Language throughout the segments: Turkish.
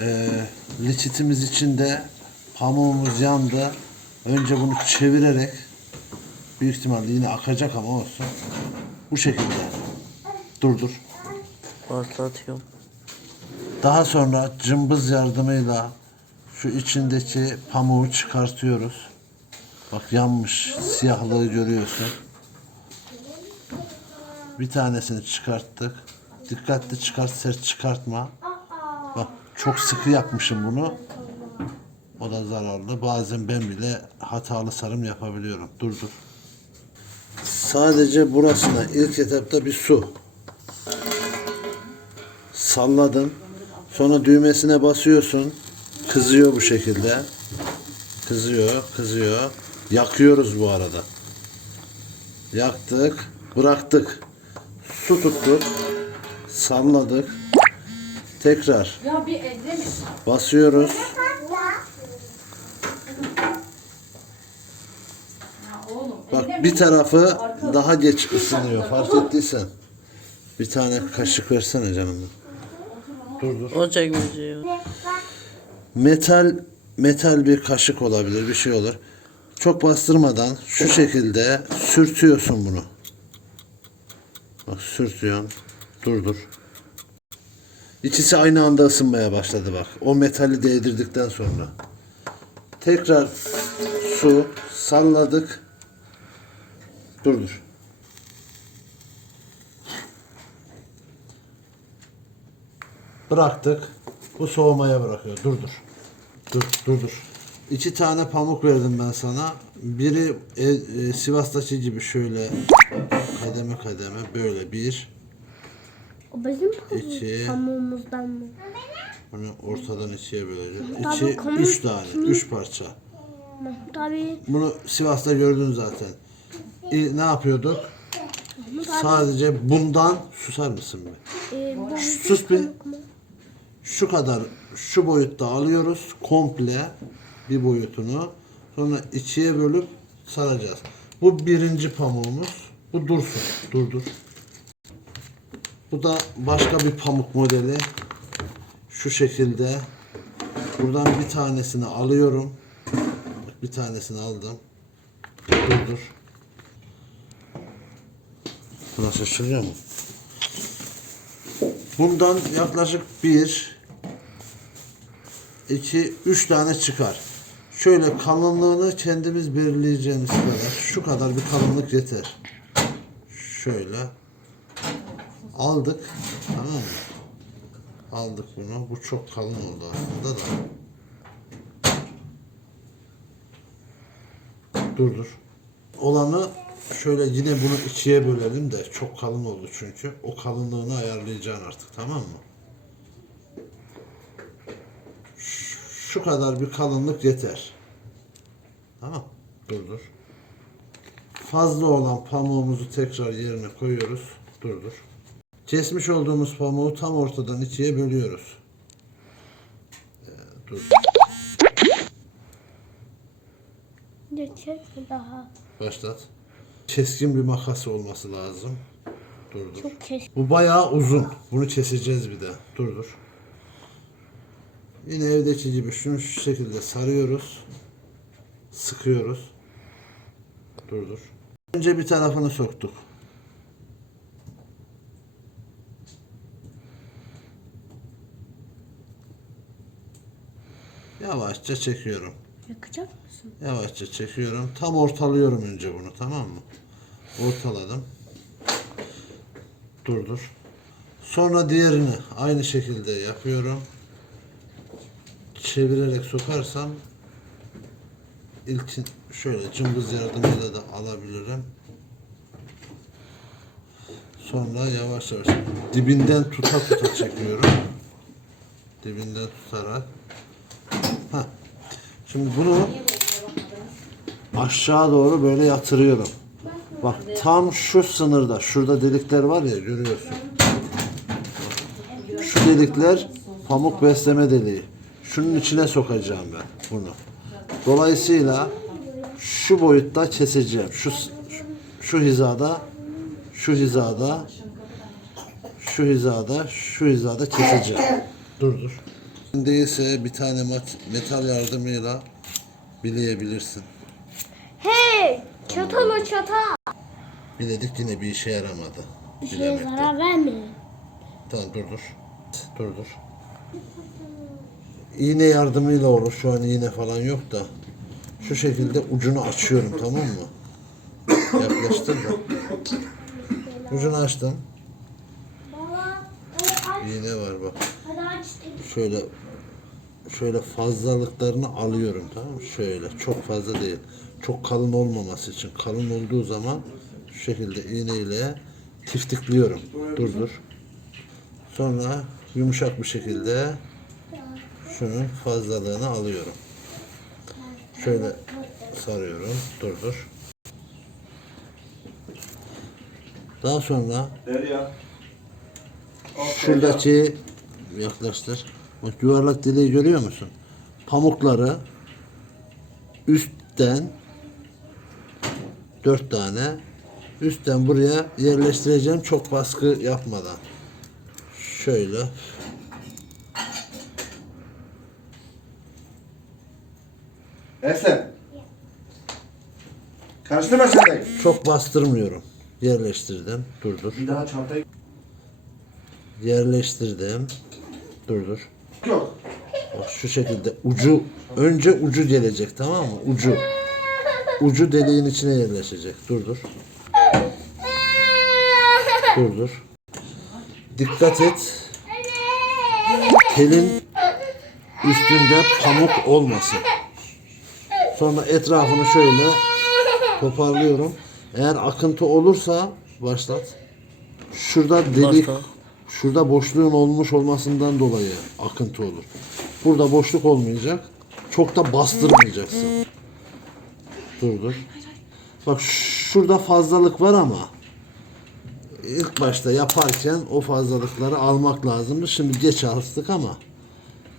Ee, liçitimiz içinde pamuğumuz yandı. Önce bunu çevirerek büyük ihtimalle yine akacak ama olsun. Bu şekilde durdur. Başlatıyorum. Daha sonra cımbız yardımıyla şu içindeki pamuğu çıkartıyoruz. Bak yanmış siyahlığı görüyorsun. Bir tanesini çıkarttık. Dikkatli çıkart, sert çıkartma. Bak çok sıkı yapmışım bunu. O da zararlı. Bazen ben bile hatalı sarım yapabiliyorum. Dur dur. Sadece burasına ilk etapta bir su salladın. Sonra düğmesine basıyorsun. Kızıyor bu şekilde. Kızıyor, kızıyor. Yakıyoruz bu arada. Yaktık, bıraktık. Su tuttuk. Salladık. Tekrar Ya bir evde mi? basıyoruz. Ya oğlum. Bak bir tarafı daha geç ısınıyor. Fark ettiysen. Bir tane kaşık versene canım. Dur dur. O çekmeyeceğim. metal metal bir kaşık olabilir bir şey olur. Çok bastırmadan şu şekilde sürtüyorsun bunu. Bak sürtüyorsun. Dur dur. İkisi aynı anda ısınmaya başladı bak. O metali değdirdikten sonra. Tekrar su salladık. Dur dur. Bıraktık. Bu soğumaya bırakıyor. Dur dur. Dur dur dur. İki tane pamuk verdim ben sana. Biri e, e, Sivas'taki gibi şöyle kademe kademe böyle bir. O bizim pamuğumuzdan mı? Bunu ortadan ikiye böleceğiz. Tabii, kamu- üç tane, üç parça. Tabii. Bunu Sivas'ta gördün zaten. E, ne yapıyorduk? Sadece bundan susar mısın be? E, bu bizim Sus bir. pamuk mu? şu kadar şu boyutta alıyoruz komple bir boyutunu sonra ikiye bölüp saracağız. Bu birinci pamuğumuz. Bu dursun. Dur dur. Bu da başka bir pamuk modeli. Şu şekilde. Buradan bir tanesini alıyorum. Bir tanesini aldım. Dur dur. Buna şaşırıyor mu? Bundan yaklaşık bir, iki, üç tane çıkar. Şöyle kalınlığını kendimiz belirleyeceğimiz kadar. Şu kadar bir kalınlık yeter. Şöyle. Aldık. Tamam mı? Aldık bunu. Bu çok kalın oldu aslında da. Dur dur. Olanı şöyle yine bunu ikiye bölelim de çok kalın oldu çünkü. O kalınlığını ayarlayacaksın artık tamam mı? Şu- kadar bir kalınlık yeter. Tamam. Dur dur. Fazla olan pamuğumuzu tekrar yerine koyuyoruz. Dur dur. Kesmiş olduğumuz pamuğu tam ortadan ikiye bölüyoruz. Ee, dur. Geçer mi daha? Başlat. Keskin bir makası olması lazım. Dur dur. Çok keş. Bu bayağı uzun. Bunu keseceğiz bir de. Dur dur. Yine evdeki gibi şunu şu şekilde sarıyoruz. Sıkıyoruz. Dur dur. Önce bir tarafını soktuk. Yavaşça çekiyorum. Yakacak mısın? Yavaşça çekiyorum. Tam ortalıyorum önce bunu tamam mı? Ortaladım. Dur dur. Sonra diğerini aynı şekilde yapıyorum. Çevirerek sokarsam ilkin şöyle cımbız yardımıyla da alabilirim. Sonra yavaş yavaş dibinden tuta tuta çekiyorum. Dibinden tutarak. Şimdi bunu aşağı doğru böyle yatırıyorum. Bak tam şu sınırda, şurada delikler var ya görüyorsun. Şu delikler pamuk besleme deliği. Şunun içine sokacağım ben bunu. Dolayısıyla şu boyutta keseceğim. Şu şu hizada, şu hizada, şu hizada, şu hizada keseceğim. Dur dur. Değilse bir tane metal yardımıyla bileyebilirsin. Hey! Çatal o çatal. Biledik yine bir işe yaramadı. Bir şeye Bilemekte. zarar vermeyin. Tamam dur dur. Dur dur. İğne yardımıyla olur. Şu an iğne falan yok da. Şu şekilde ucunu açıyorum tamam mı? Yaklaştır da. Ucunu açtım. İğne var bak. Şöyle şöyle fazlalıklarını alıyorum tamam mı? Şöyle çok fazla değil. Çok kalın olmaması için. Kalın olduğu zaman şu şekilde iğneyle tiftikliyorum. Dur dur. Sonra yumuşak bir şekilde şunun fazlalığını alıyorum. Şöyle sarıyorum. Dur dur. Daha sonra Derya. Şuradaki yaklaştır. Bak yuvarlak deliği görüyor musun? Pamukları üstten dört tane üstten buraya yerleştireceğim çok baskı yapmadan. Şöyle. Esen. Karıştırma de. Çok bastırmıyorum. Yerleştirdim. Dur dur. Bir daha çantayı... Yerleştirdim. Dur dur. Yok. Bak şu şekilde ucu önce ucu gelecek tamam mı? Ucu. Ucu deliğin içine yerleşecek. Dur dur. Dur dur. Dikkat et. Telin üstünde pamuk olmasın. Sonra etrafını şöyle toparlıyorum. Eğer akıntı olursa başlat. Şurada delik, Başla. Şurada boşluğun olmuş olmasından dolayı akıntı olur. Burada boşluk olmayacak. Çok da bastırmayacaksın. Dur dur. Bak şurada fazlalık var ama ilk başta yaparken o fazlalıkları almak lazımdı. Şimdi geç aldık ama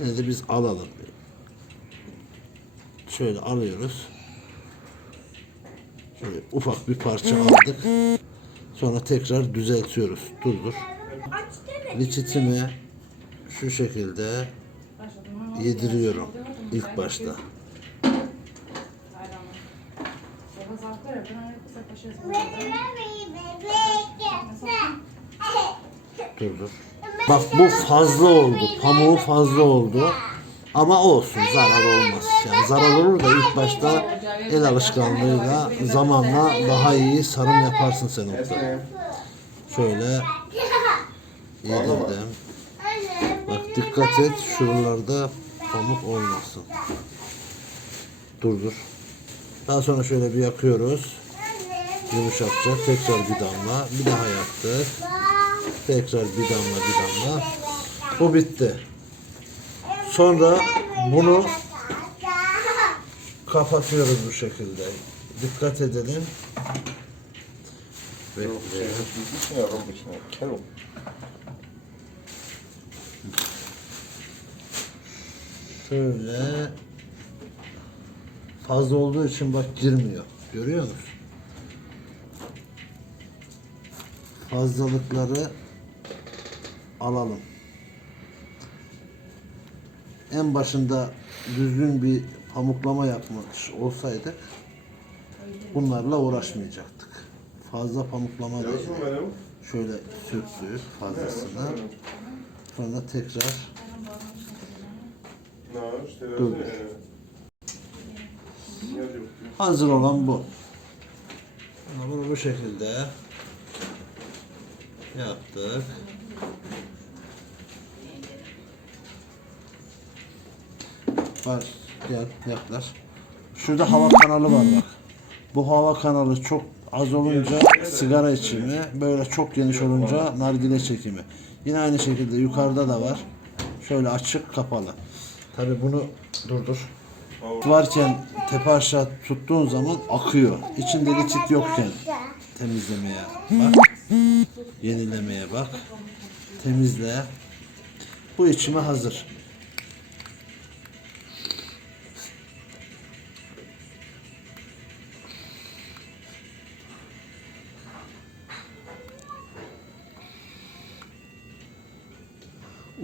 yine de biz alalım. Şöyle alıyoruz. Şöyle ufak bir parça aldık. Sonra tekrar düzeltiyoruz. Dur dur. Liçitimi şu şekilde yediriyorum ilk başta. Dur dur. Bak bu fazla oldu. Pamuğu fazla oldu. Ama olsun zarar olmaz. Yani zarar olur da ilk başta el alışkanlığıyla zamanla daha iyi sarım yaparsın sen orada. Şöyle yedirdim. Bak dikkat et şuralarda pamuk olmasın. Dur dur. Daha sonra şöyle bir yakıyoruz. Yumuşakça tekrar bir damla. Bir daha yaktık. Tekrar bir damla bir damla. Bu bitti. Sonra bunu kapatıyoruz bu şekilde. Dikkat edelim. Bekleyelim. Şöyle fazla olduğu için bak girmiyor. Görüyor musun? Fazlalıkları alalım. En başında düzgün bir pamuklama yapmış olsaydık bunlarla uğraşmayacaktık. Fazla pamuklama değil. Şöyle söktük fazlasını. Sonra tekrar Diyor? Hazır olan bu. Bunu bu şekilde yaptık. Var, gel yaklaş. Şurada hava kanalı var bak. Bu hava kanalı çok az olunca sigara içimi, böyle çok geniş olunca nargile çekimi. Yine aynı şekilde yukarıda da var. Şöyle açık, kapalı. Tabi bunu durdur. Varken tepe aşağı tuttuğun zaman akıyor. İçinde liçit yokken temizlemeye bak. Yenilemeye bak. Temizle. Bu içime hazır.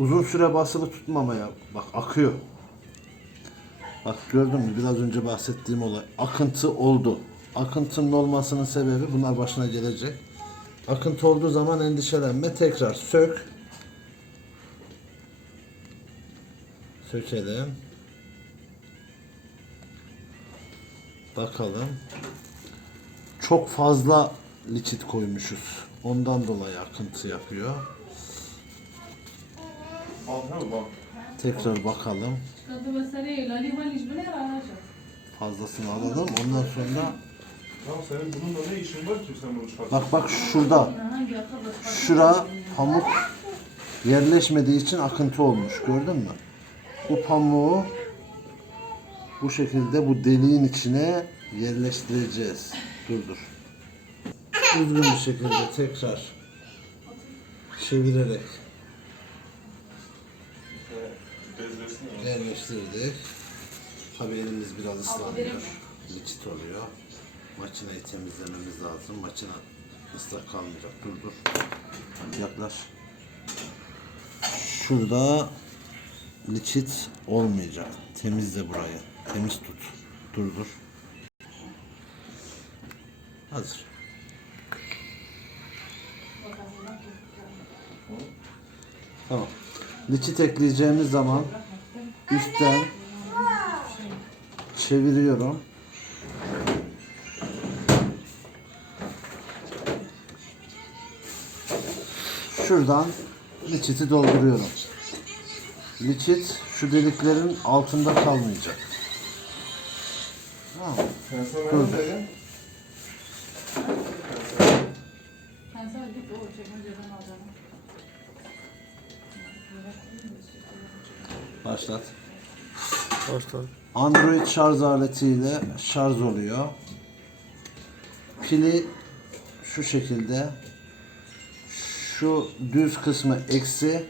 Uzun süre basılı tutmamaya bak akıyor. Bak gördün mü biraz önce bahsettiğim olay. Akıntı oldu. Akıntının olmasının sebebi bunlar başına gelecek. Akıntı olduğu zaman endişelenme. Tekrar sök. Sökelim. Bakalım. Çok fazla liçit koymuşuz. Ondan dolayı akıntı yapıyor. Tekrar bakalım. Fazlasını alalım. Ondan sonra bak bak şurada şura pamuk yerleşmediği için akıntı olmuş. Gördün mü? Bu pamuğu bu şekilde bu deliğin içine yerleştireceğiz. Dur dur. Düzgün bir şekilde tekrar çevirerek yerleştirdik. Tabii elimiz biraz ıslanıyor. Liçit oluyor. Makineyi temizlememiz lazım. Makine ıslak kalmayacak. Dur dur. Hadi yaklaş. Şurada liçit olmayacak. Temizle burayı. Temiz tut. Dur dur. Hazır. Tamam. Liçit ekleyeceğimiz zaman üstten çeviriyorum. Şuradan liçiti dolduruyorum. Liçit şu deliklerin altında kalmayacak. Sana Dur. Ben sana git o çekmeceden alacağım. Başlat. Başla. Android şarj aletiyle şarj oluyor. Pili şu şekilde. Şu düz kısmı eksi,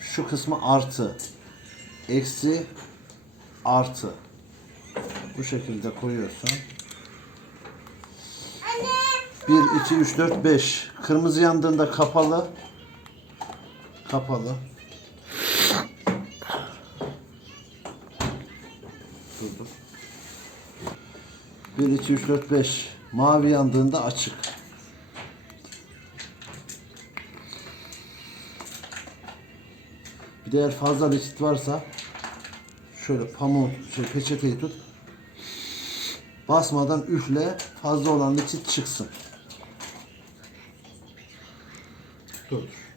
şu kısmı artı. Eksi, artı. Bu şekilde koyuyorsun. 1, 2, 3, 4, 5. Kırmızı yandığında kapalı. Kapalı. 1, 2, 3, 4, 5. Mavi yandığında açık. Bir de eğer fazla liçit varsa şöyle pamuğu, şey, peçeteyi tut. Basmadan üfle fazla olan liçit çıksın. Dur.